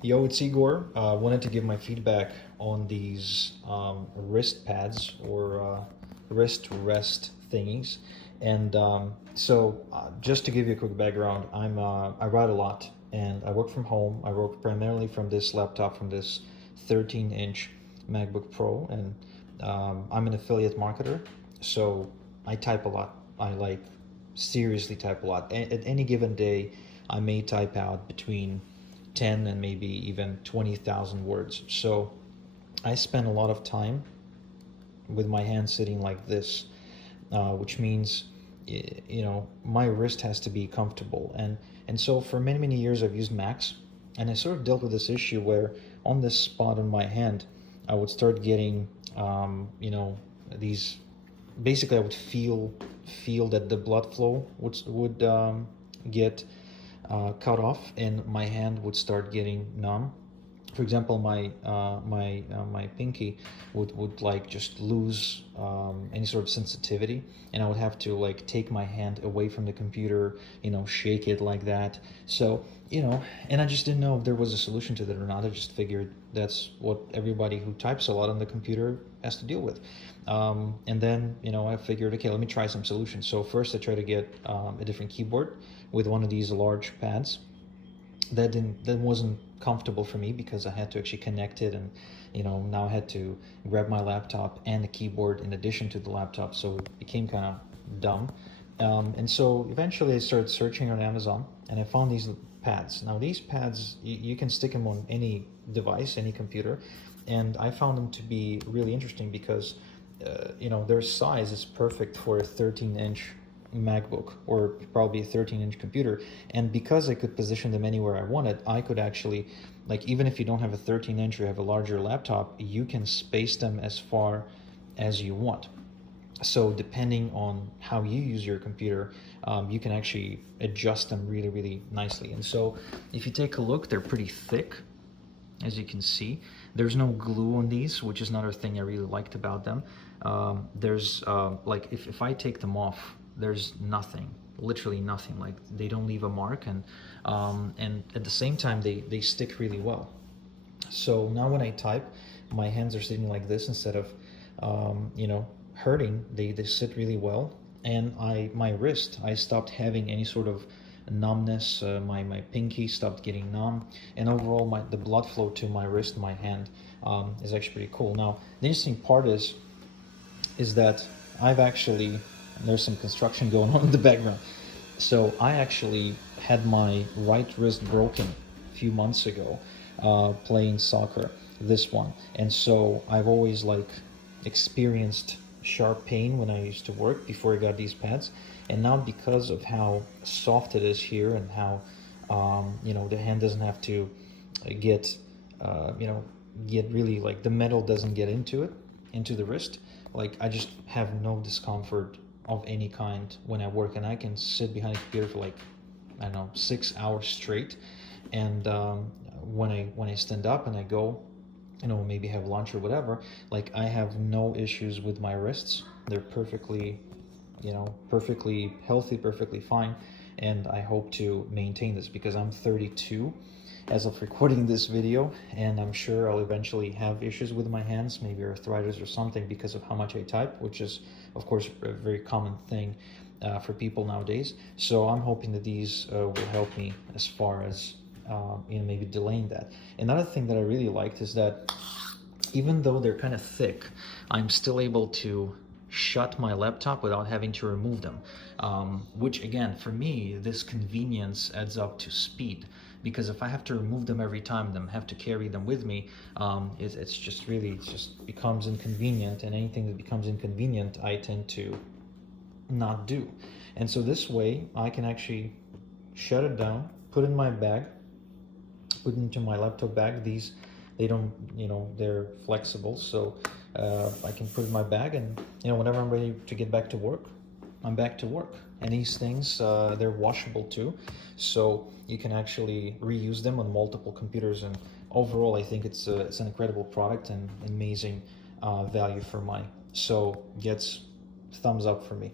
Yo, it's Igor. Wanted to give my feedback on these wrist pads or wrist rest thingies. And just to give you a quick background, I write a lot and I work from home. I work primarily from this laptop, from this 13-inch MacBook Pro, and I'm an affiliate marketer. So I type a lot. I like seriously type a lot. At any given day, I may type out between 10 and maybe even 20,000 words. So I spend a lot of time with my hand sitting like this, which means my wrist has to be comfortable. And so for many years I've used Macs, and I sort of dealt with this issue where on this spot on my hand I would start getting these. Basically, I would feel that the blood flow would get cut off, and my hand would start getting numb. For example, my pinky would like just lose any sort of sensitivity, and I would have to like take my hand away from the computer, shake it like that. So and I just didn't know if there was a solution to that or not. I just figured that's what everybody who types a lot on the computer has to deal with. And then I figured, okay, let me try some solutions. So first I tried to get a different keyboard with one of these large pads. That wasn't comfortable for me because I had to actually connect it, and now I had to grab my laptop and the keyboard in addition to the laptop, so it became kind of dumb. And so eventually I started searching on Amazon, and I found these pads. Now these pads, you can stick them on any device, any computer, and I found them to be really interesting because their size is perfect for a 13-inch MacBook or probably a 13-inch computer. And because I could position them anywhere I wanted, I could actually, like, even if you don't have a 13-inch or have a larger laptop, you can space them as far as you want. So depending on how you use your computer, you can actually adjust them really nicely. And so if you take a look, they're pretty thick, as you can see. There's no glue on these, which is another thing I really liked about them. There's like if I take them off, there's nothing, literally nothing. Like, they don't leave a mark, and at the same time they stick really well. So now when I type, my hands are sitting like this instead of hurting. They sit really well, and my wrist, I stopped having any sort of numbness. My pinky stopped getting numb, and overall the blood flow to my wrist, my hand, is actually pretty cool. Now the interesting part is that there's some construction going on in the background. So I actually had my right wrist broken a few months ago playing soccer, this one. And so I've always experienced sharp pain when I used to work before I got these pads. And now, because of how soft it is here and how the hand doesn't have to get really, like, the metal doesn't get into the wrist, like, I just have no discomfort of any kind when I work, and I can sit behind a computer for, like, I don't know, 6 hours straight. And when I stand up and I go, maybe have lunch or whatever, like, I have no issues with my wrists. They're perfectly healthy, perfectly fine, and I hope to maintain this because I'm 32 as of recording this video, and I'm sure I'll eventually have issues with my hands, maybe arthritis or something, because of how much I type, which is of course a very common thing for people nowadays. So I'm hoping that these will help me as far as maybe delaying that. Another thing that I really liked is that even though they're kind of thick, I'm still able to shut my laptop without having to remove them, which, again, for me, this convenience adds up to speed, because if I have to remove them every time, then have to carry them with me, it just becomes inconvenient, and anything that becomes inconvenient I tend to not do. And so this way I can actually shut it down, put it in my bag, put it into my laptop bag. These, they don't, they're flexible, so I can put it in my bag, and whenever I'm ready to get back to work, I'm back to work. And these things, they're washable too, so you can actually reuse them on multiple computers. And overall, I think it's an incredible product and amazing value for money. So gets thumbs up for me.